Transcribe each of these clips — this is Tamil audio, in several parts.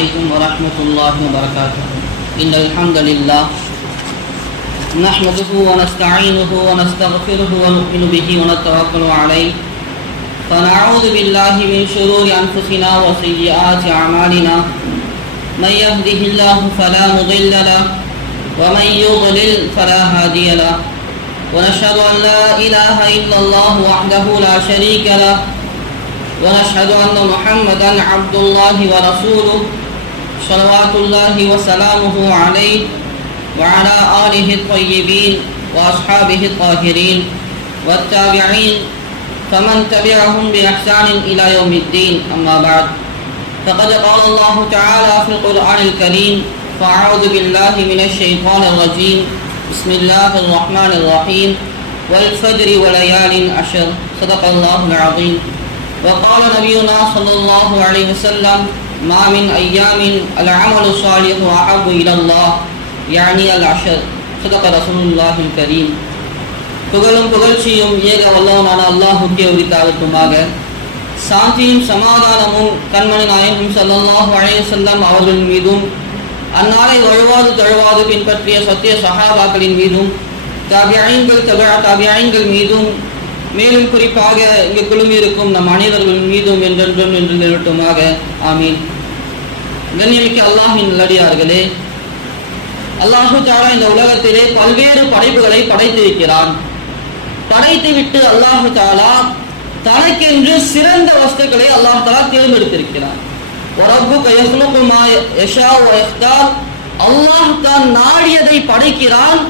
عليكم ورحمة الله وبركاته. إن الحمد لله نحمده ونستعينه ونستغفره ونؤمن به ونتوكل عليه فنعوذ بالله من شرور أنفسنا وسيئات أعمالنا من يهده الله فلا مضل له ومن يضلل فلا هادي له ونشهد أن لا إله إلا الله وحده لا شريك له ونشهد أن محمدا عبد الله ورسوله صلوات الله وسلامه عليه وعلى آله الطيبين وأصحابه الطاهرين والتابعين فمن تبعهم بإحسان إلى يوم الدين. أما بعد فقد قال الله تعالى في القرآن الكريم فأعوذ بالله من الشيطان الرجيم بسم الله الرحمن الرحيم والفجر وليال عشر صدق الله العظيم. وقال نبينا صلى الله عليه وسلم ما من أيام العمل الصالح أحب إلى الله يعني العشر صدق رسول الله الكريم. புகழும் புகழ்ச்சியும் ஏக வல்லவனான அல்லாஹ்வுக்கே உரித்தாகட்டுமாக. சாந்தியும் சமாதானமும் கண்மணி நாயகம் ஸல்லல்லாஹு அலைஹி வஸல்லம் அவர்கள் மீதும் அந்நாளை வழுவாது தழுவாது பின்பற்றிய சத்திய சஹாபாக்களின் மீதும் தாபியீன்கள் மீதும் மேலும் குறிப்பாக இங்கு குழுமியிருக்கும் நம் அனைவர்கள் மீதும் என்றென்றும் என்று நிறுவட்டுமாக. ஆமீன். கண்ணியமிக்க அல்லாஹின் நல்லடியார்களே, அல்லாஹு தஆலா இந்த உலகத்திலே பல்வேறு படைப்புகளை படைத்திருக்கிறான். படைத்துவிட்டு அல்லாஹு தஆலா தனக்கென்று சிறந்த வஸ்துக்களை அல்லாஹ் தஆலா தேர்ந்தெடுத்திருக்கிறான். வரப்புக யஹ்லுகு மா யஷா வ யக்தார். அல்லாஹ் தான் நாடியதை படைக்கிறான்,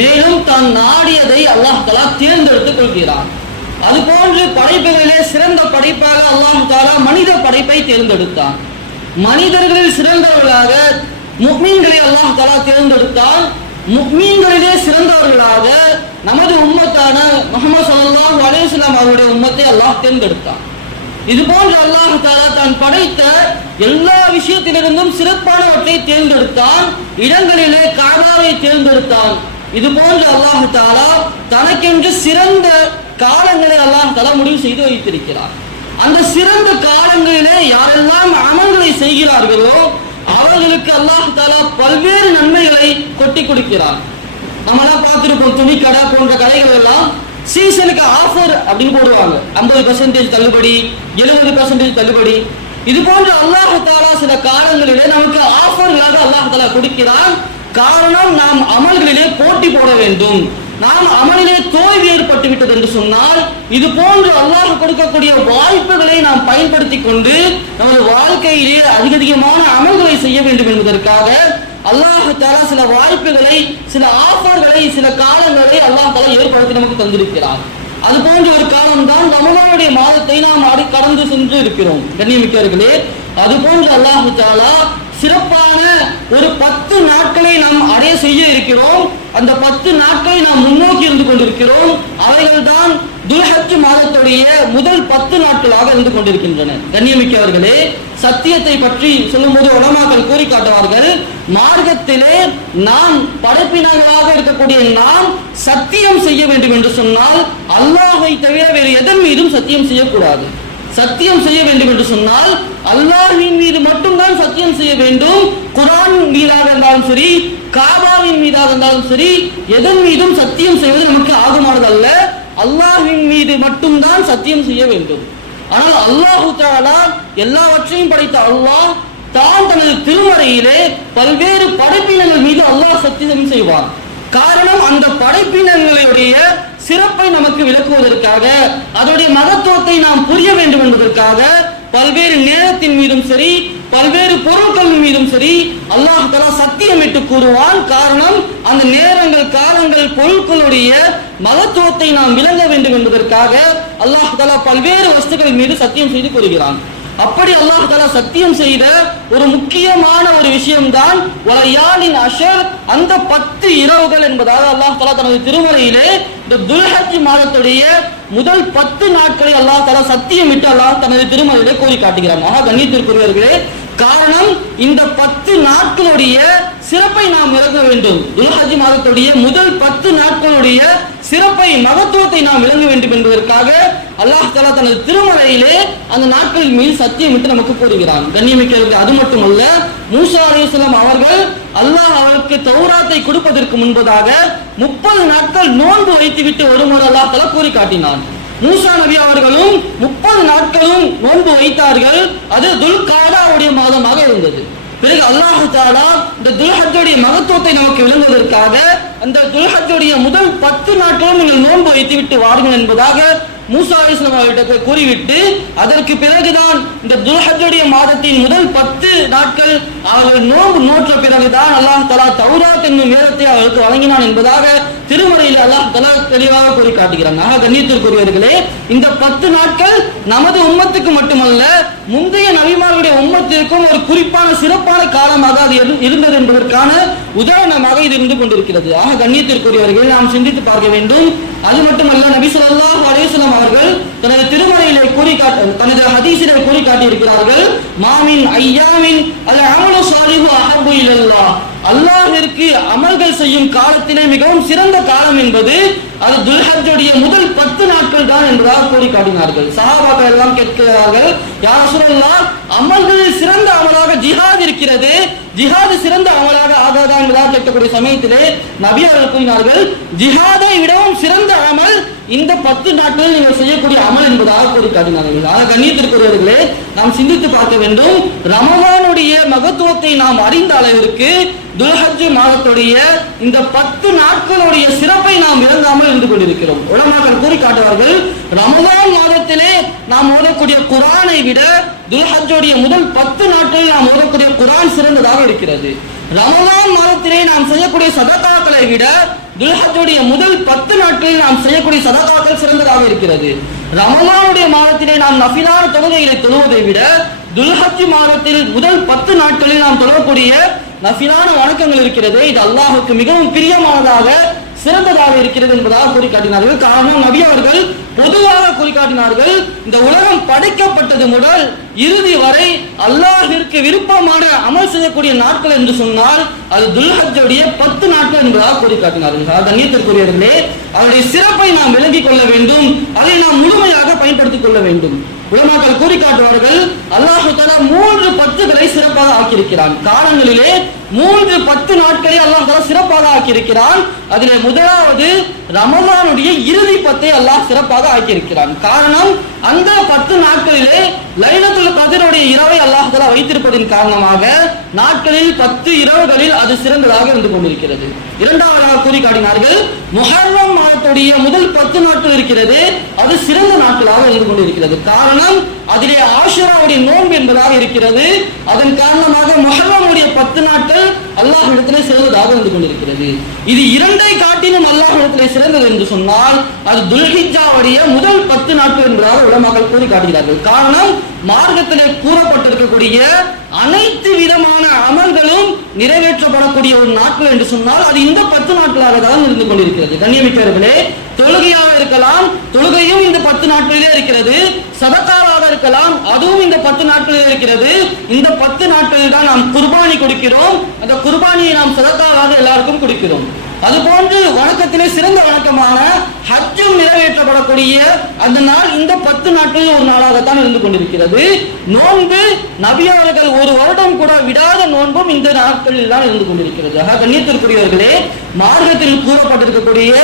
மேலும் தான் நாடியதை அல்லாஹ் தஆலா தேர்ந்தெடுத்துக் கொள்கிறான். அதுபோன்று படைப்புகளிலே சிறந்த படைப்பாக அல்லாஹ் தஆலா மனித படைப்பை தேர்ந்தெடுத்தான். மனிதர்களில் சிறந்தவர்களாக முஃமின்களை அல்லாஹ் தஆலா தேர்ந்தெடுத்தான். முஃமின்களிலே சிறந்தவர்களாக நமது உம்மத்தான முஹம்மது ஸல்லல்லாஹு அலைஹி வஸல்லம் அவருடைய உம்மத்தை அல்லாஹ் தேர்ந்தெடுத்தான். இது போன்று அல்லாஹ் தஆலா தான் படைத்த எல்லா விஷயத்திலிருந்தும் சிறப்பானவற்றை தேர்ந்தெடுத்தான். இடங்களிலே காபாவை தேர்ந்தெடுத்தான். இது போன்று அல்லாஹ் தஆலா தனக்கென்று சிறந்த காலங்களை அல்லாஹ் தஆலா முடிவு செய்து வைத்திருக்கிறார். அந்த சிறந்த காலங்களிலே யாரெல்லாம் அமல்களை செய்கிறார்களோ அவர்களுக்கு அல்லாஹ் தஆலா பல்வேறு நன்மைகளை கொட்டி கொடுக்கிறார். நம்மளாம் பார்த்திருப்போம், துணி கடை போன்ற கடைகள் எல்லாம் சீசனுக்கு ஆஃபர் அப்படின்னு போடுவாங்க. 50% தள்ளுபடி, 70% தள்ளுபடி. இது போன்று அல்லாஹ் தஆலா சில காலங்களிலே நமக்கு ஆஃபர்களாக அல்லாஹ் தஆலா கொடுக்கிறான். காரணம், நாம் அமல்களிலே போட்டி போட வேண்டும். நாம் அமலிலே தோல்வி ஏற்பட்டு விட்டது என்று சொன்னால் இது போன்று அல்லாஹ் கொடுக்கக்கூடிய வாய்ப்புகளை நாம் பயன்படுத்தி கொண்டு நமது வாழ்க்கையிலே அதிகமான அமல்களை செய்ய வேண்டும் என்பதற்காக அல்லாஹ் தஆலா சில வாய்ப்புகளை, சில ஆஃபர்களை, சில காலங்களை அல்லாஹ் தஆலா ஏற்படுத்தி நமக்கு தந்திருக்கிறார். அது போன்ற ஒரு காலம்தான் ரமலானுடைய மாதத்தை நாம் கடந்து சென்று இருக்கிறோம். கண்ணியமிக்கவர்களே, அது போன்று அல்லாஹ் தஆலா சிறப்பான ஒரு 10 நாட்களை நாம் அடைய செய்ய இருக்கிறோம். அந்த 10 நாட்களை நாம் முன்னோக்கி இருந்து கொண்டிருக்கிறோம். அவைகள் தான் துல்ஹஜ் மாதத்துடைய முதல் 10 நாட்களாக இருந்து கொண்டிருக்கின்றன. கண்ணியமிக்கவர்களே, சத்தியத்தை பற்றி சொல்லும்போது உலமாக்கள் கூறி காட்டுவார்கள், மார்க்கத்திலே நாம் படைப்பினர்களாக இருக்கக்கூடிய நாம் சத்தியம் செய்ய வேண்டும் என்று சொன்னால் அல்லாஹ்வை தவிர வேறு எதன் மீதும் சத்தியம் செய்யக்கூடாது. சத்தியம் செய்ய வேண்டும் என்று சொன்னால் அல்லாஹ்வின் மீது மட்டும்தான் சத்தியம் செய்ய வேண்டும். குர்ஆன் மீதாக இருந்தாலும் சரி, காபாவின் மீதாக இருந்தாலும் சரி, எதன் மீதும் சத்தியம் செய்வது நமக்கு ஆகுமானது அல்ல. அல்லாஹ்வின் மீது மட்டும்தான் சத்தியம் செய்ய வேண்டும். ஆனால் அல்லாஹ் தஆலா எல்லாவற்றையும் படைத்த அல்லாஹ் தான் தனது திருமறையிலே பல்வேறு படைப்பினங்கள் மீது அல்லாஹ் சத்தியம் செய்வார். காரணம், அந்த படைப்பினங்களுடைய சிறப்பை நமக்கு விளக்குவதற்காக, அதனுடைய மகத்துவத்தை நாம் புரிய வேண்டும் என்பதற்காக பல்வேறு நேரத்தின் மீதும் சரி, பல்வேறு பொருட்கள் மீதும் சரி அல்லாஹ் தஆலா சத்தியமிட்டு கூறுவான். காரணம், அந்த நேரங்கள், காலங்கள், பொருட்களுடைய மகத்துவத்தை நாம் விளங்க வேண்டும் என்பதற்காக அல்லாஹ் தஆலா பல்வேறு வஸ்துக்கள் மீது சத்தியம் செய்து கூறுகிறான். அப்படி அல்லாஹ் தஆலா சத்தியம் செய்த ஒரு முக்கியமான ஒரு விஷயம்தான் வலயாலின் அஷர், அந்த 10 இரவுகள் என்பதாக அல்லாஹ் தஆலா தனது திருமறையிலே இந்த துல்ஹஜ் மாதத்துடைய முதல் 10 நாட்களை அல்லாஹ் தஆலா சத்தியமிட்டு அல்லாஹ் தனது திருமறையிலே கூறி காட்டுகிறான். கண்ணியத்திற்குரியவர்களே, காரணம், இந்த 10 நாட்களுடைய சிறப்பை நாம் விளங்க வேண்டும். துல்ஹஜ் மாதத்துடைய முதல் 10 நாட்களுடைய சிறப்பை, மகத்துவத்தை நாம் விளங்க வேண்டும் என்பதற்காக அல்லாஹ் தஆலா தனது திருமறையிலே அந்த நாட்களின் மீது சத்தியமிட்டு நமக்கு கூறுகிறான். கண்ணியமிக்கவர்களே, அது மட்டுமல்ல, மூசா அலைஹிஸ்ஸலாம் அவர்கள் அல்லாஹ் அவருக்கு தௌராத்தை கொடுப்பதற்கு முன்பதாக 30 நாட்கள் நோன்பு வைத்துவிட்டு வருமாறு அல்லாஹ் தஆலா கூறி காட்டினான். மூசா நபி அவர்களும் 30 நாட்களும் நோன்பு வைத்தார்கள். அது துல்காடாவுடைய மாதமாக இருந்தது. பிறகு அல்லாஹ் தஆலா இந்த துல்ஹஜ்ஜுடைய மகத்துவத்தை நமக்கு விளங்குவதற்காக அந்த துல்ஹஜ்ஜுடைய முதல் 10 நாட்களும் நீங்கள் நோன்பு வைத்துவிட்டு வாருங்கள் என்பதாக மூசா அலைஹிஸ்ஸலாம் அவர்களிடம் கூறிவிட்டு அதற்கு பிறகுதான் இந்த துல்ஹஜ்ஜுடைய மாதத்தின் முதல் 10 நாட்கள் அவர்கள் நோன்பு நோற்ற பிறகுதான் அல்லாஹ் தஆலா தௌராத் என்னும் வேதத்தை அவர்களுக்கு வழங்கினான் என்பதாக திருமறையில் அல்லாஹ் தஆலா தெளிவாக கூறி காட்டுகிறான். கண்ணியத்திற்குரியவர்களே, இந்த 10 நாட்கள் நமது உம்மத்துக்கு மட்டுமல்ல முந்தைய நபிமார்களுடைய உம்மத்திற்கும் ஒரு குறிப்பான சிறப்பான காலமாக அது இருந்தது என்பதற்கான உதாரணமாக இது இருந்து கொண்டிருக்கிறது. கண்ணியத்திற்குரியவர்களை நாம் சிந்தித்து பார்க்க வேண்டும். அது மட்டுமல்ல, நபி ஸல்லல்லாஹு அலைஹி வஸல்லம் அவர்கள் தனது திருமறையிலே தனது ஹதீஸிலே கூறி காட்டியிருக்கிறார்கள், மாமின் ஐயாமின் அல் அமலு ஸாலிஹு அஹப்பு இலல்லாஹ். அல்லாஹ்விற்கு அமல்கள் செய்யும் காலத்திலே மிகவும் சிறந்த காலம் என்பது அது துல்ஹஜ்ஜுடைய முதல் 10 நாட்கள் தான் என்பதாக கூறி காட்டினார்கள். சஹாபாக்கள் எல்லாம் கேட்கிறார்கள், யா ரசூலல்லாஹ், அமல்களில் சிறந்த அமலாக ஜிஹாத் இருக்கிறது, ஜிஹாது சிறந்த அமலாக ஆகாதா என்பதாக கேட்கக்கூடிய சமயத்திலே நபி அவர்கள் கூறினார்கள், ஜிஹாதை விடவும் சிறந்த அமல் இந்த 10 நாட்களில் நீங்கள் செய்யக்கூடிய அமல் என்பதாக கூறி காட்டினார்கள். கண்ணியத்திற்குரியவர்களே, நாம் சிந்தித்து பார்க்க வேண்டும். ரமலானுடைய மகத்துவத்தை நாம் அறிந்த அளவிற்கு துல்ஹஜ் மாதத்துடைய இந்த 10 நாட்களுடைய சிறப்பை நாம் விளங்காமல் இருந்து கொண்டிருக்கிறோம். உலமாக்கள் கூறி காட்டுவார்கள், ரமலான் மாதத்திலே நாம் ஓதக்கூடிய குர்ஆனை விட துல்ஹஜ்ஜுடைய முதல் 10 நாட்களில் நாம் ஓதக்கூடிய குர்ஆன் சிறந்ததாக இருக்கிறது. ரமலான் மாதத்திலே நாம் செய்யக்கூடிய சதகாக்களை விட துல்ஹஜ்ஜுடைய முதல் 10 நாட்களில் நாம் செய்யக்கூடிய சதகாக்கள் சிறந்ததாக இருக்கிறது. ரமலானுடைய மாதத்திலே நாம் நஃபிலான தொழுகைகளை தொழுவதை விட துல்ஹஜ் மாதத்தில் முதல் 10 நாட்களில் நாம் தொழக்கூடிய நஃபிலான வணக்கங்கள் இருக்கிறது, இது அல்லாஹ்வுக்கு மிகவும் பிரியமானதாக சிறந்ததாக இருக்கிறது என்பதாக கூறி காட்டினார்கள். காரணம், நபி அவர்கள் பொதுவாக கூறி காட்டினார்கள், இந்த உலகம் படைக்கப்பட்டது முதல் இறுதி வரை அல்லாஹ்விற்கு விருப்பமான அமல் செய்யக்கூடிய நாட்கள் என்று சொன்னால் அது துல்ஹஜ்ஜுடைய 10 நாட்கள் என்பதாக கூறி காட்டினார்கள். கண்ணியத்திற்குரியவர்களே, அவருடைய சிறப்பை நாம் விளங்கிக் கொள்ள வேண்டும், அதை நாம் முழுமையாக பயன்படுத்திக் கொள்ள வேண்டும். உலமாக்கள் கூறி காட்டுவார்கள், அல்லாஹ் தஆலா 3 10களை சிறப்பாக ஆக்கியிருக்கிறான். காலங்களிலே 3 10 நாட்களை அல்லாஹ் தஆலா சிறப்பாக ஆக்கியிருக்கிறான். அதிலே முதலாவது ரமலானுடைய இறுதி 10ஐ அல்லாஹ் சிறப்பாக ஆக்கியிருக்கிறான். காரணம், அந்த 10 நாட்களிலே லைலத்துல் கத்ருடைய இரவை அல்லாஹ் தஆலா வைத்திருப்பதின் காரணமாக நாட்களில் 10 இரவுகளில் அது சிறந்ததாக இருந்து கொண்டிருக்கிறது. இரண்டாவதாக கூறி காட்டினார்கள், முஹர்ரம் மாதத்துடைய முதல் 10 நாட்கள் இருக்கிறது, அது சிறந்த நாட்களாக இருந்து கொண்டிருக்கிறது. காரணம், அதிலே ஆஷுராவுடைய நோன்பு என்பதாக இருக்கிறது. அதன் காரணமாக முஹர்ரமுடைய 10 நாட்கள் அல்லாஹ்விடத்திலே சிறந்ததாக இருந்து கொண்டிருக்கிறது. இது இரண்டை காட்டிலும் அல்லாஹ்விடத்திலே சிறந்தது என்று சொன்னால் அது துல்ஹிஜ்ஜாவுடைய முதல் 10 நாட்கள் என்பதாக உலமாக்கள் கூறி காட்டுகிறார்கள். காரணம், மார்க்கத்திலே கூறப்பட்டிருக்கக்கூடிய அனைத்து விதமான அமல்களும் நிறைவேற்றப்படக்கூடிய ஒரு நாட்கள் என்று சொன்னால் அது இந்த 10 நாட்களாக தான் இருந்து கொண்டிருக்கிறது. கண்ணியமிக்கவர்களே, தொழுகையாக இருக்கலாம், தொழுகையும் இந்த 10 நாட்களிலே இருக்கிறது. சதகாவாக இருக்கலாம், அதுவும் இந்த 10 நாட்களிலே இருக்கிறது. இந்த 10 நாட்களில் தான் நாம் குர்பானி கொடுக்கிறோம். அந்த குர்பானியை நாம் சதகாவாக எல்லாருக்கும் கொடுக்கிறோம். அதுபோன்று வணக்கத்திலே சிறந்த வணக்கமான ஹஜ்ஜும் நிறைவேற்றப்படக்கூடிய அந்த நாள் இந்த 10 நாட்களில் ஒரு நாளாகத்தான் இருந்து கொண்டிருக்கிறது. நோன்பு, நபி அவர்கள் ஒரு வருடம் கூட விடாத நோன்பும் இந்த நாட்களில் தான் இருந்து கொண்டிருக்கிறது. கண்ணியத்திற்குரியவர்களே, மார்க்கத்தில் கூறப்பட்டிருக்கக்கூடிய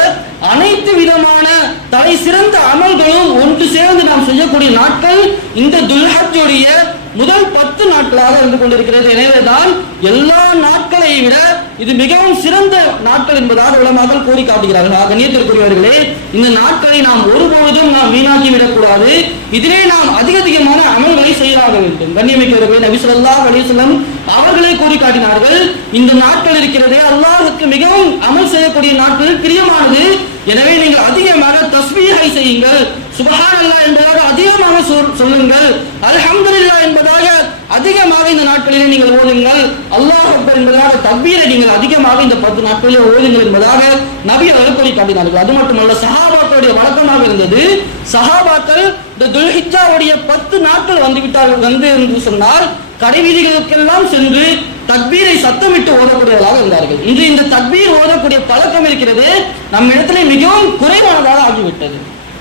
அனைத்து விதமான தலை சிறந்த அமல்களும் ஒன்று சேர்ந்து நாம் செய்யக்கூடிய நாட்கள் இந்த துல்ஹஜ்ஜுடைய முதல் 10 நாட்களாக இருந்து கொண்டிருக்கிறது. எனவேதான் எல்லா நாட்களை விட இது மிகவும் சிறந்த நாட்கள் என்பதாக உலமாக்கள் கூறி காட்டுகிறார்கள். கண்ணியத்திற்குரியவர்களே, இந்த நாட்களை நாம் ஒருபொழுதும் நாம் வீணாக்கி விடக்கூடாது. இதிலே நாம் அதிகமான அமல்களை செய்தாக வேண்டும். கண்ணியமிக்கவர்களே, நபி ஸல்லல்லாஹு அலைஹி வஸல்லம் அவர்களே கூறி காட்டினார்கள், இந்த நாட்கள் இருக்கிறதே அல்லாஹ்வுக்கு மிகவும் அமல் செய்யக்கூடிய நாட்கள் பிரியமானது. எனவே நீங்கள் அதிகமாக தஸ்பீஹை செய்யுங்கள், சுப்ஹானல்லாஹ் என்பதாக அதிகமாக சொல்லுங்கள், அல்ஹம்துலில்லாஹ் என்பதாக அதிகமாக இந்த நாட்களிலே நீங்கள் ஓதுங்கள், அல்லாஹ் அக்பர் என்பதாக தக்பீரை நீங்கள் அதிகமாக இந்த 10 நாட்களிலே ஓதுங்கள் என்பதாக நபி அவர்கள் கூறி காட்டினார்கள். அது மட்டுமல்ல, சஹாபாக்களுடைய வழக்கமாக இருந்தது. சஹாபாக்கள் இந்த துல்ஹிஜ்ஜாவுடைய 10 நாட்கள் வந்து என்று சொன்னால் கடைவீதிகளுக்கெல்லாம் சென்று தக்பீரை சத்தமிட்டு ஓதக்கூடியவர்களாக இருந்தார்கள். இன்று இந்த தக்பீர் ஓதக்கூடிய பழக்கம் இருக்கிறது நம் இடத்திலே மிகவும் குறைவானதாக ஆகிவிட்டது.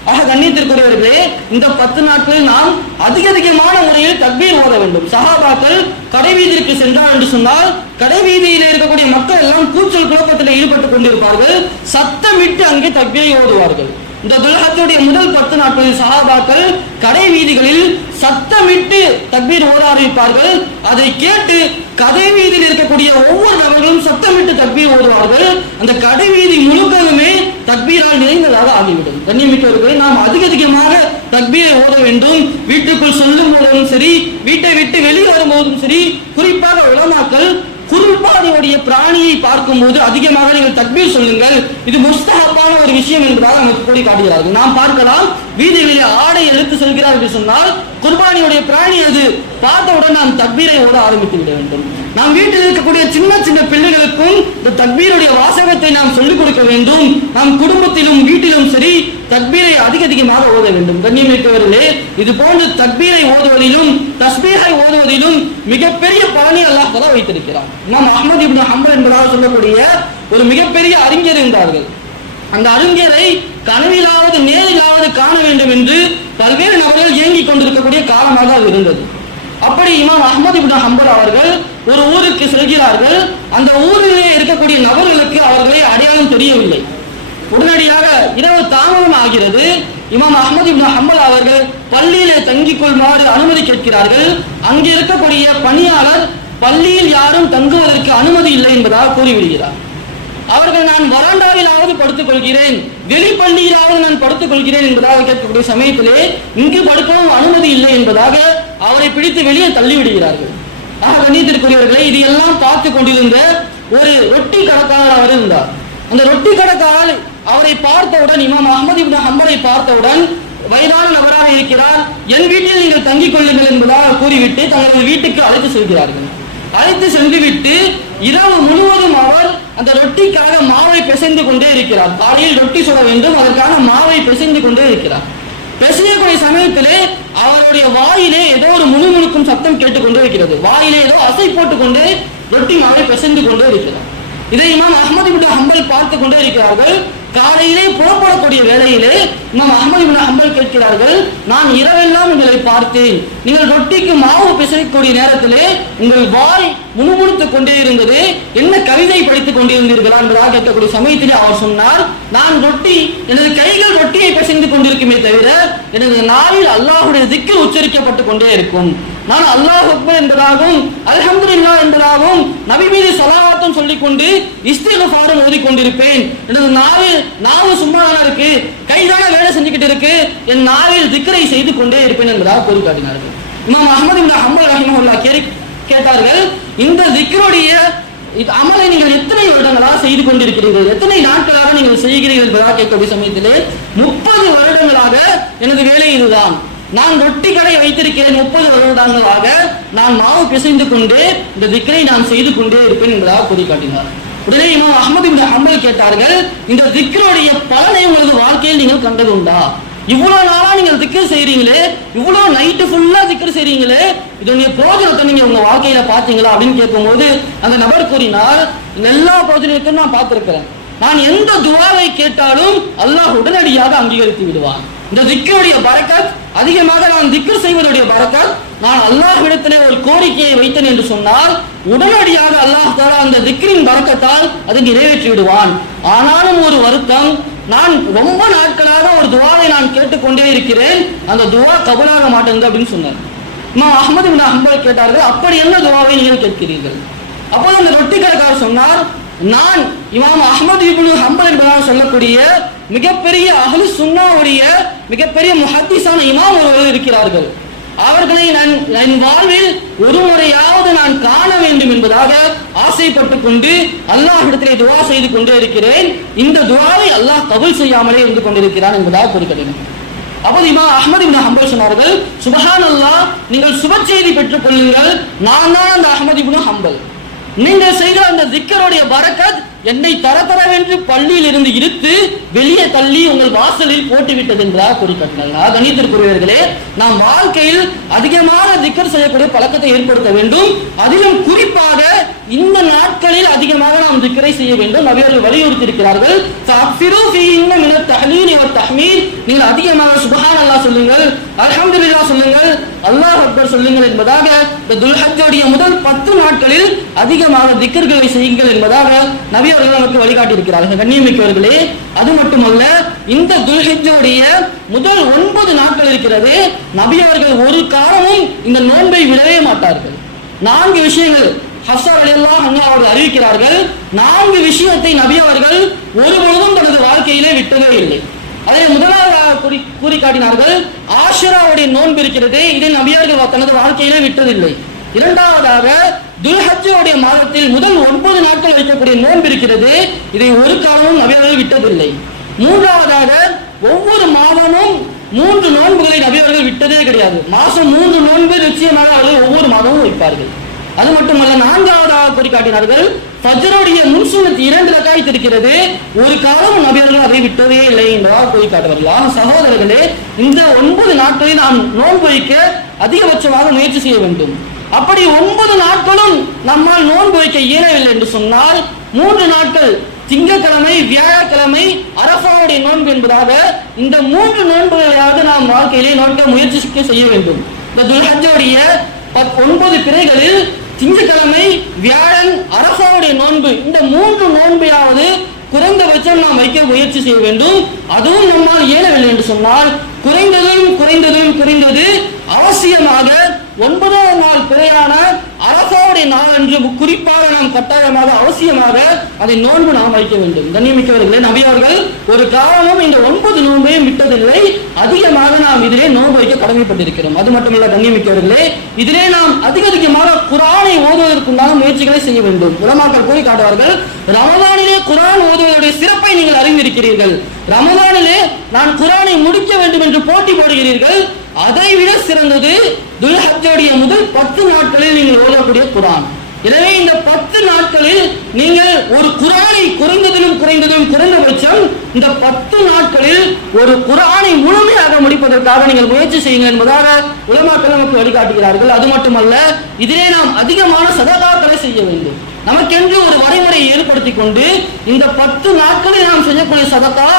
கண்ணியத்திற்குரியவர்களே, இந்த 10 நாட்களில் நாம் அதிகமான முறையில் தக்பீர் ஓத வேண்டும். சஹாபாக்கள் கடைவீதிக்கு சென்றார் என்று சொன்னால் கடைவீதியில் இருக்கக்கூடிய மக்கள் எல்லாம் கூச்சல் குழப்பத்தில் ஈடுபட்டுக் கொண்டிருப்பார்கள். சத்தமிட்டு அங்கே தக்பீரை ஓதுவார்கள். இந்த துல்ஹஜ்ஜுடைய முதல் 10 நாட்களில் சஹாபாக்கள் கடை வீதிகளில் சத்தமிட்டு தக்பீர் ஓத ஆரம்பிப்பார்கள். அதை கேட்டு கடை வீதியில் இருக்கக்கூடிய ஒவ்வொரு நபர்களும் சத்தமிட்டு தக்பீர் ஓதுவார்கள். அந்த கடை வீதி முழுக்கவுமே தக்பீரால் நிறைந்ததாக ஆகிவிடும். கண்ணியமிக்கவர்களே, நாம் அதிகமாக தக்பீரை ஓத வேண்டும். வீட்டுக்குள் சொல்லும் போதும் சரி, வீட்டை விட்டு வெளியே வரும்போதும் சரி, குறிப்பாக உலமாக்கள் குர்பானியுடைய பிராணியை பார்க்கும்போது அதிகமாக நீங்கள் தக்பீர் சொல்லுங்கள், இது முஸ்தஹப்பான ஒரு விஷயம் என்பதாக நமக்கு கூறி காட்டுகிறார்கள். நாம் பார்க்கலாம், வீதிகளிலே ஆடை எடுத்து செல்கிறார் என்று சொன்னால் குர்பானியுடைய பிராணி அது பார்த்தவுடன் நாம் தக்பீரை ஓட ஆரம்பித்து விட வேண்டும். நாம் வீட்டில் இருக்கக்கூடிய சின்ன பிள்ளைகளுக்கும் இந்த தக்பீருடைய வாசகத்தை நாம் சொல்லிக் கொடுக்க வேண்டும். நம் குடும்பத்திலும் வீட்டிலும் சரி தக்பீரை அதிகமாக ஓத வேண்டும். கண்ணியமிக்கவர்களே, இது போன்று தக்பீரை ஓதுவதிலும் தஸ்பீஹை ஓதுவதிலும் மிகப்பெரிய பலனை அல்லாஹ் தஆலா வைத்திருக்கிறார். இமாம் அஹ்மத் இப்னு ஹம்பல் என்பதாக சொல்லக்கூடிய ஒரு மிகப்பெரிய அறிஞர் இருந்தார்கள். அந்த அறிஞரை கனவிலாவது நேரிலாவது காண வேண்டும் என்று பல்வேறு நபர்கள் இயங்கிக் கொண்டிருக்கக்கூடிய காலமாக அது இருந்தது. அப்படி இமாம் அஹ்மத் இப்னு ஹம்பல் அவர்கள் ஒரு ஊருக்கு செல்கிறார்கள். அந்த ஊரிலே இருக்கக்கூடிய நபர்களுக்கு அவர்களை அடையாளம் தெரியவில்லை. உடனடியாக இரவு தாமதம் ஆகிறது. இமாம் அஹ்மத் இப்னு ஹம்பல் அவர்கள் பள்ளியிலே தங்கிக் கொள்ளுமாறு அனுமதி கேட்கிறார்கள். அங்கே இருக்கக்கூடிய பணியாளர் பள்ளியில் யாரும் தங்குவதற்கு அனுமதி இல்லை என்பதாக கூறிவிடுகிறார். அவர்கள் நான் வராண்டாவிலாவது படுத்துக் கொள்கிறேன், வெளிப்பள்ளியிலாவது நான் படுத்துக் கொள்கிறேன் என்பதாக கேட்கக்கூடிய சமயத்திலே இங்கு படுக்கவும் அனுமதி இல்லை என்பதாக அவரை பிடித்து வெளியே தள்ளிவிடுகிறார்கள். கண்ணியத்திற்குரியவர்களை, இது எல்லாம் பார்த்து கொண்டிருந்த ஒரு ரொட்டி கடைக்காரர் அவர் இருந்தார். அந்த ரொட்டி கடைக்காரர் அவரை பார்த்தவுடன், இமாம் அஹ்மத் இப்னு ஹம்பலை பார்த்தவுடன், வயதான நபராக இருக்கிறார், என் வீட்டில் நீங்கள் தங்கிக் கொள்ளுங்கள் என்பதாக கூறிவிட்டு தங்களது வீட்டுக்கு அழைத்து செல்கிறார்கள். அழைத்து சென்று விட்டு இரவு முழுவதும் அவர் அந்த ரொட்டிக்காக மாவை பிசைந்து கொண்டே இருக்கிறார். காலையில் ரொட்டி சுட வேண்டும், அதற்கான மாவை பிசைந்து கொண்டே இருக்கிறார். பிசையக்கூடிய சமயத்திலே அவருடைய வாயிலே ஏதோ ஒரு முணுமுணுக்கும் சத்தம் கேட்டுக்கொண்டே இருக்கிறது. வாயிலே ஏதோ அசை போட்டுக் கொண்டே ரொட்டி மாவை பிசைந்து கொண்டே இருக்கிறார். இதை இமாம் அஹ்மத் இப்னு ஹம்பல் பார்த்து கொண்டே இருக்கிறார்கள். காலையிலே புறப்படக்கூடிய வேளையிலே இமாம் அஹ்மத் இப்னு ஹம்பல் கேட்கிறார்கள், நான் இரவெல்லாம் உங்களை பார்த்தேன், நீங்கள் ரொட்டிக்கு மாவு பிசைக்கக்கூடிய நேரத்திலே உங்கள் வாய் முணுமுணுத்துக் கொண்டே இருந்தது, என்ன கவிதை படித்துக் கொண்டிருந்தீர்களா என்பதாக கேட்கக்கூடிய சமயத்திலே அவர் சொன்னார், நான் எனது கைகள் ரொட்டியை பிசைந்து கொண்டிருக்குமே தவிர எனது நாவில் அல்லாஹ்வுடைய திக்ர் உச்சரிக்கப்பட்டு கொண்டே இருக்கும். நான் அல்லாஹ் அக்பர் என்பதாகவும் அல்ஹம்துலில்லாஹ் என்பதாகவும் நபி மீது ஸலவாத்தும் சொல்லிக்கொண்டு இஸ்திக்ஃபாரும் ஓதிக்கொண்டிருப்பேன். எனது நாவு சும்மா தானே இருக்கு, கைதான வேலை செஞ்சுக்கிட்டு இருக்கு, என் நாவில் திக்ரை செய்து கொண்டே இருப்பேன் என்பதாக கூறி காட்டினார்கள். இமாம் அஹ்மத் இப்னு ஹம்பல் ரஹிமஹுல்லாஹ் கேட்டார்கள், இந்த திக்ருடைய அமலை நீங்கள் எத்தனை வருடங்களாக செய்து கொண்டிருக்கிறீர்கள், எத்தனை நாட்களாக நீங்கள் செய்கிறீர்கள் என்பதாக கேட்கக்கூடிய சமயத்திலே 30 வருடங்களாக எனது வேலை இதுதான், நான் ரொட்டி கடை வைத்திருக்கிறேன், 30 வருடங்களாக நான் மாவு பிசைந்து கொண்டே இந்த திக்ரை நான் செய்து கொண்டே இருப்பேன் என்பதாக கூறி காட்டினார். உடனே இமாம் அஹ்மத் இப்னு ஹம்பல் கேட்டார்கள், இந்த திக்ருடைய பலனை உங்களது வாழ்க்கையில் நீங்கள் கண்டது உண்டா? இவ்வளவு நாளா நீங்கள் திக்ர் செய்றீங்களே, இவ்வளவு நைட்டு ஃபுல்லா திக்ர் செய்றீங்களே, இதனுடைய பிரோஜனத்தை நீங்க உங்க வாழ்க்கையில பாத்தீங்களா அப்படின்னு கேட்கும்போது அந்த நபர் கூறினார், எல்லா பிரோஜனத்தையும் நான் பார்த்திருக்கிறேன், நான் எந்த துஆவை கேட்டாலும் அல்லாஹ் உடனடியாக அங்கீகரித்து விடுவான். இந்த திக்ருடைய பரக்கத் அதிகமாக நான் திக்ர் செய்வதுடைய பரக்கத், நான் அல்லாஹ்விடத்திலே ஒரு கோரிக்கையை வைத்தேன் என்று சொன்னால் உடனடியாக அல்லாஹ் தஆலா அந்த திக்ரின் பரக்கத்தால் அதை நிறைவேற்றி விடுவான். ஆனாலும் ஒரு வருத்தம், நான் ரொம்ப நாட்களாக ஒரு துஆவை நான் கேட்டுக்கொண்டே இருக்கிறேன், அந்த துஆ கபூலாக மாட்டேங்குது அப்படின்னு சொன்னார். இமாம் அஹ்மத் இப்னு ஹம்பல் கேட்டார்கள், அப்படி என்ன துஆவை நீங்கள் கேட்கிறீர்கள்? அப்போது அந்த ரொட்டி கடைக்காரர் சொன்னார், நான் இமாம் அஹ்மத் இப்னு ஹம்பல் என்பதாக சொல்லக்கூடிய மிகப்பெரிய அஹ்லு சுன்னாவுடைய மிகப்பெரிய முஹத்திஸான இமாம் ஒருவர் இருக்கிறார்கள், அவர்களை நான் என் வாழ்வில் ஒரு முறையாவது நான் காண வேண்டும் என்பதாக ஆசைப்பட்டுக் கொண்டு அல்லாஹ்விடத்திலே துஆ செய்து கொண்டே இருக்கிறேன், இந்த துஆவை அல்லாஹ் கபூல் செய்யாமலே இருந்து கொண்டிருக்கிறான் என்பதாக குறிப்பிட்டேன். அப்போது இமாம் அஹ்மத் இப்னு ஹம்பல் சொன்னார்கள், சுப்ஹானல்லாஹ், நீங்கள் சுப செய்தி பெற்றுக் கொள்ளுங்கள், நான் தான் அந்த அஹ்மத் இப்னு ஹம்பல், நீங்கள் செய்த அந்த திக்கருடைய பரக்கத் என்னை தரதரவென்று பள்ளியில் இருந்து இழுத்து வெளியே தள்ளி உங்கள் வாசலில் போட்டுவிட்டது என்றார் குறிப்பிட்டார். கணித்திற்குரியவர்களே, நாம் வாழ்க்கையில் அதிகமான திக்கர் செய்யக்கூடிய பழக்கத்தை ஏற்படுத்த வேண்டும். அதிலும் குறிப்பாக இந்த நாட்கள் நாட்களில் அதிகமாக நாம் திக்ரை செய்ய வேண்டும். நபியர்கள் வலியுறுத்தி இருக்கிறார்கள். நீங்கள் அதிகமாக சுப்ஹானல்லாஹ் சொல்லுங்கள், அல்ஹம்துலில்லாஹ் சொல்லுங்கள், அல்லாஹ் அக்பர் சொல்லுங்கள் என்பதாக இந்த துல்ஹஜ்ஜுடைய முதல் 10 நாட்களில் அதிகமாக திக்ர்களை செய்யுங்கள் என்பதாக நபியர்கள் நமக்கு வழிகாட்டி இருக்கிறார்கள். கண்ணியமிக்கவர்களே, அது மட்டுமல்ல, இந்த துல்ஹஜ்ஜுடைய முதல் 9 நாட்கள் இருக்கிறது, நபியவர்கள் ஒரு காலமும் இந்த நோன்பை விடவே மாட்டார்கள். 4 விஷயங்கள் ஹஃப்ஸா ரலியல்லாஹு அன்ஹா அவர்கள் அறிவிக்கிறார்கள். 4 விஷயத்தை நபி அவர்கள் ஒருபொழுதும் தனது வாழ்க்கையிலே விட்டதே இல்லை. அதை முதலாவதாக கூறி காட்டினார்கள், ஆஷுராவுடைய நோன்பு இருக்கிறது, இதை நபியர்கள் தனது வாழ்க்கையிலே விட்டதில்லை. இரண்டாவதாக துல்ஹஜ்ஜுடைய மாதத்தில் முதல் 9 நாட்கள் வைக்கக்கூடிய நோன்பு இருக்கிறது, இதை ஒரு காலமும் நபியர்கள் விட்டதில்லை. மூன்றாவதாக ஒவ்வொரு மாதமும் 3 நோன்புகளை நபியர்கள் விட்டதே கிடையாது. மாசம் 3 நோன்பு நிச்சயமாக அவர்கள் ஒவ்வொரு மாதமும் வைப்பார்கள். அது மட்டுமல்ல, 4ஆவதாக கூறி காட்டினார்கள், ஃபஜ்ருடைய முன்சுன்னத் 2 ரக்காத் இருக்கிறது, ஒரு காலம் நபியர்கள் அதை விட்டதே இல்லை என்பதாக கூறி காட்டுவார்கள். சகோதரர்களே, இந்த 9 நாட்களில் நாம் நோன்பு வைக்க அதிகபட்சமாக முயற்சி செய்ய வேண்டும். அப்படி 9 நாட்களும் நம்மால் நோன்பு வைக்க இயலவில்லை என்று சொன்னால் 3 நாட்கள் திங்கட்கிழமை, வியாழக்கிழமை அரஃபாவுடைய நோன்பு என்பதாக இந்த 3 நோன்புகளையாவது நாம் வாழ்க்கையிலே நோக்க முயற்சி செய்ய வேண்டும். இந்த துல்ஹஜ்ஜுடைய 9 பிறைகளில் திங்கட்கிழமை, வியாழன், அரஃபாவுடைய நோன்பு, இந்த 3 நோன்பையாவது குறைந்தபட்சம் நாம் வைக்க முயற்சி செய்ய வேண்டும். அதுவும் நம்மால் இயலவில்லை என்று சொன்னால் குறைந்தது அவசியமாக 9ஆம் நாள் பிறையான அரஃபாவுடைய நாள் என்று குறிப்பாக நாம் கட்டாயமாக அவசியமாக அதை நோன்பு நாம் வைக்க வேண்டும். கண்ணியமிக்கவர்களே, நபி அவர்கள் ஒரு காலமும் இந்த 9 நோன்பையும் விட்டதில்லை. அதிகமாக நாம் இதிலே நோன்பு வைக்க கடமைப்பட்டிருக்கிறோம். அது மட்டுமல்ல கண்ணியமிக்கவர்களே, இதிலே நாம் அதிகமாக குர்ஆனை ஓதுவதற்குண்டான முயற்சிகளை செய்ய வேண்டும். உலமாக்கள் கூறி காட்டுவார்கள், ரமலானிலே குர்ஆன் ஓதுவதனுடைய சிறப்பை நீங்கள் அறிந்திருக்கிறீர்கள். ரமலானிலே நான் குர்ஆனை முடிக்க வேண்டும் என்று போட்டி போடுகிறீர்கள். அதைவிட சிறந்தது துல்ஹஜ்ஜுடைய முதல் 10 நாட்களில் நீங்கள் ஓதக்கூடிய குர்ஆன். எனவே இந்த 10 நாட்களில் நீங்கள் ஒரு குர்ஆனை குறைந்தபட்சம் இந்த 10 நாட்களில் ஒரு குர்ஆனை முழுமையாக முடிப்பதற்காக நீங்கள் முயற்சி செய்யுங்கள் என்பதாக உலமாக்கள் நமக்கு வழிகாட்டுகிறார்கள். அது மட்டுமல்ல, இதிலே நாம் அதிகமான சதகாக்களை செய்ய வேண்டும். நமக்கென்று ஒரு வரைமுறையை ஏற்படுத்திக் கொண்டு இந்த 10 நாட்களில் நாம் செய்யக்கூடிய சதகா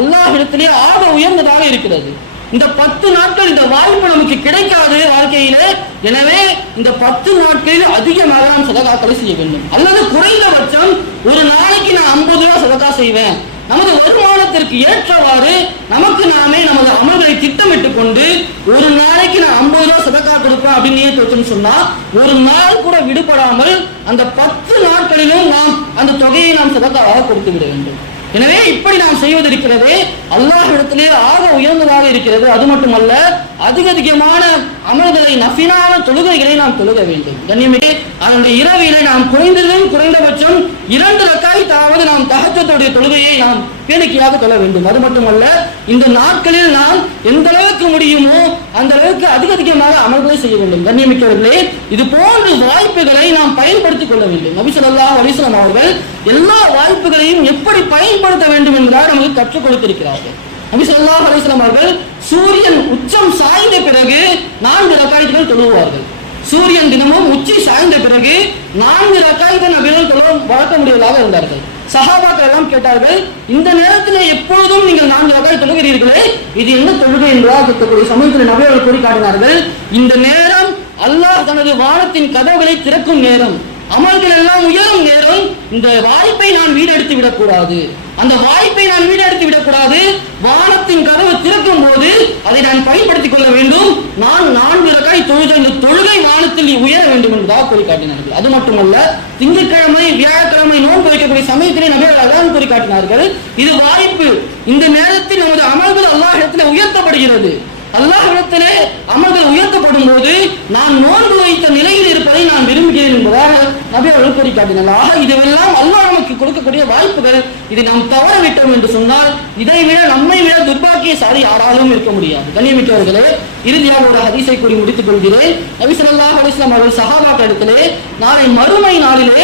அல்லாஹ்விடத்திலே ஆக உயர்ந்ததாக இருக்கிறது. இந்த 10 நாட்கள் இந்த வாய்ப்பு நமக்கு கிடைக்காது வாழ்க்கையிலே. எனவே இந்த 10 நாட்களில் அதிகமாக நாம் சதகாக்களை செய்ய வேண்டும். அல்லது குறைந்தபட்சம் ஒரு நாளைக்கு நான் 50 ரூபாய் சதகா செய்வேன். நமது வருமானத்திற்கு ஏற்றவாறு நமக்கு நாமே நமது அமல்களை திட்டமிட்டுக் கொண்டு ஒரு நாளைக்கு நான் 50 ரூபாய் சதகா கொடுப்பேன் அப்படின்னு நினைத்து சொன்னா ஒரு நாள் கூட விடுபடாமல் அந்த 10 நாட்களிலும் நாம் அந்த தொகையை நாம் சதகாவாக கொடுத்து விட வேண்டும். எனவே இப்படி நாம் செய்வதிருக்கிறது அல்லாஹ்விடத்திலே ஆக உயர்ந்ததாக இருக்கிறது. அது மட்டுமல்ல, அதிகமான அமல்களை, நஃபிலான தொழுகைகளை நாம் தொழுக வேண்டும். கண்ணியமிக்க அதனுடைய இரவிலே நாம் குறைந்தபட்சம் 2 ரக்காத்தாவது நாம் தஹஜ்ஜுடைய தொழுகையை நாம் பேணிக்கையாக தொழ வேண்டும். அது மட்டுமல்ல, இந்த நாட்களில் நாம் எந்த அளவுக்கு முடியுமோ அந்த அளவுக்கு அதிகமாக அமல்களை செய்ய வேண்டும். கண்ணியமிக்கவர்களே, இது போன்ற வாய்ப்புகளை நாம் பயன்படுத்திக் கொள்ள வேண்டும். நபி ஸல்லல்லாஹு அலைஹி வஸல்லம் அவர்கள் எல்லா வாய்ப்புகளையும் எப்படி பயன்படுத்த வேண்டும் என்பதாக நமக்கு கற்றுக் கொடுத்திருக்கிறார்கள். நபி ஸல்லல்லாஹு அலைஹி வஸல்லம் அவர்கள் சூரியன் உச்சம் சாய்ந்த பிறகு 4 ரக்காத்துகள் தொழுவார்கள். சூரியன் தினமும் உச்சி சாய்ந்த பிறகு 4 ரக்காத்துகள் நபிகள் தொழ வழக்கமுடையதாக இருந்தார்கள். சஹாபாக்கள் எல்லாம் கேட்டார்கள், இந்த நேரத்தில் எப்பொழுதும் நீங்கள் 4 ரக்காத் தொழுகிறீர்களே, இது என்ன தொழுகை என்பதாக கேட்கக்கூடிய சமயத்தில் நபிகள் கூறி காட்டினார்கள், இந்த நேரம் அல்லாஹ் தனது வானத்தின் கதவுகளை திறக்கும் நேரம், அமல்கள் எல்லாம் உயரும் நேரம். இந்த வாய்ப்பை நான் வீடெடுத்து விடக்கூடாது. அந்த வாய்ப்பை நான் வீடெடுத்து விடக்கூடாது. வானத்தின் கதவு திறக்கும் போது அதை நான் பயன்படுத்திக் கொள்ள வேண்டும். நான் 4 ரக்காத் தொழுத இந்த தொழுகை வானத்தில் உயர வேண்டும் என்பதாக கூறி காட்டினார்கள். அது மட்டுமல்ல, திங்கட்கிழமை, வியாழக்கிழமை நோன்பு வைக்கக்கூடிய சமயத்திலே நபிகள் அதான் கூறி காட்டினார்கள், இது வாய்ப்பு. இந்த நேரத்தில் நமது அமல்கள் அல்லாஹ்விடத்திலே உயர்த்தப்படுகிறது. அல்லாஹ்விடத்திலே அமல்கள் உயர்த்தப்படும் போது நான் நோன்பு வைத்த நிலையில் இருப்பதை நான் விரும்புகிறேன் என்பதாக நபி அவர்கள் கூறி காட்டினார். இதுவெல்லாம் அல்லாஹ் நமக்கு கொடுக்கக்கூடிய வாய்ப்புகள். இதை நாம் தவற விட்டோம் என்று சொன்னால் இதை விட நம்மை விட துர்பாக்கியசாலி யாராலும் இருக்க முடியாது. கண்ணியமிக்கவர்களே, இறுதியாக ஒரு ஹதீஸை கூறி முடித்துக் கொள்கிறேன். நபி ஸல்லல்லாஹு அலைஹி வஸல்லம் அவர்கள் சஹாபாக்களிடத்திலே நாளை மறுமை நாளிலே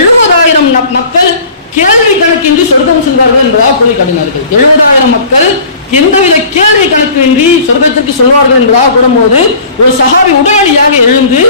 70,000 மக்கள் கேள்வி கணக்கின்றி சொர்க்கம் செல்வார்கள் என்பதாக கூறி காட்டினார்கள். 70,000 மக்கள் எந்தவித கேள்வி கணக்கின்றி சொர்க்கத்திற்கு சொல்வார்கள் என்பதாக கூறும்போது ஒரு சஹாபி உடனடியாக எழுந்து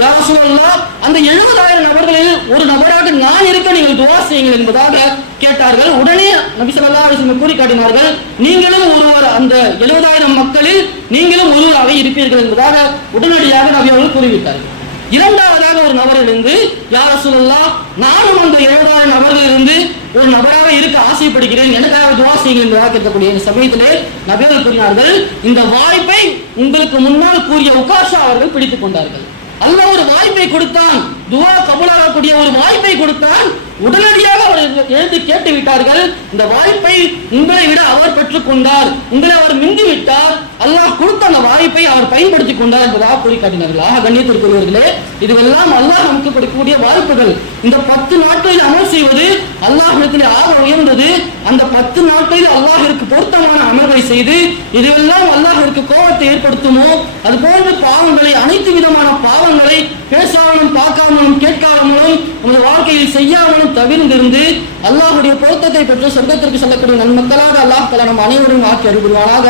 யா ரசூலல்லாஹ், அந்த 70,000 நபர்களில் ஒரு நபராக நான் இருக்க நீங்கள் துஆ செய்யுங்கள் என்பதாக கேட்டார்கள். உடனே நபி ஸல்லல்லாஹு அலைஹி வஸல்லம் கூறி காட்டினார்கள், நீங்களும் ஒருவர், அந்த 70,000 மக்களில் நீங்களும் ஒருவராக இருப்பீர்கள் என்பதாக உடனடியாக நபி அவர்கள் கூறிவிட்டார்கள். இரண்டாவதாக ஒரு நபர் இருந்து, யா ரசூலல்லாஹ், நானும் அந்த 70,000 நபர்கள் இருந்து ஒரு நபராக இருக்க ஆசைப்படுகிறேன், எனக்காக துஆ செய்யுங்கள் என்பதாக கேட்கக்கூடிய இந்த சமயத்திலே நபி அவர்கள் கூறினார்கள், இந்த வாய்ப்பை உங்களுக்கு முன்னால் கூறிய உகாஷா அவர்கள் பிடித்துக் கொண்டார்கள். அல்லாஹ் ஒரு வாய்ப்பை கொடுத்தான், துஆ கபூலாகக்கூடிய ஒரு வாய்ப்பை கொடுத்தான். உடனடியாக அவர் எழுந்து கேட்டு விட்டார்கள், இந்த வாய்ப்பை உங்களை விட அவர் பெற்றுக் கொண்டார், உங்களை அவர் மிந்தி விட்டார், அல்லாஹ் கொடுத்த அந்த வாய்ப்பை அவர் பயன்படுத்திக் கொண்டார் என்பதாக கூறி காட்டினார்கள். ஆக கண்ணியத்திற்குரியவர்களே, இதுவெல்லாம் அல்லாஹ் நமக்கு கொடுக்கக்கூடிய வாய்ப்புகள். இந்த 10 நாட்களில் அமல் செய்வது அல்லாஹ்விடத்திலே ஆக உயர்ந்தது. அந்த 10 நாட்களில் அல்லாஹ்விற்கு பொருத்தமான அமல்களை செய்து இதுவெல்லாம் அல்லாஹ்விற்கு கோபத்தை ஏற்படுத்துமோ அது போன்ற பாவங்களை, அனைத்து விதமான பாவங்களை பேசாமலும் பார்க்காமலும் கேட்காமலும் உமது வாழ்க்கையில் செய்யாமலும் தவிர்ந்திருந்து அல்லாஹ்வுடைய பொருத்தத்தை பெற்று சொர்க்கத்திற்கு செல்லக்கூடிய நன்மக்களாக அல்லாஹ் தஆலா நம் அனைவரும் ஆக்கி அருள்வானாக.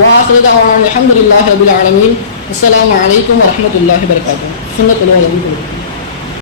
வஆஹிரு தஅவானா அல்ஹம்துலில்லாஹி ரப்பில் ஆலமீன். அஸ்ஸலாமு அலைக்கும் வரஹ்மத்துல்லாஹி வபரகாத்துஹு. சுன்னத்துல் வல்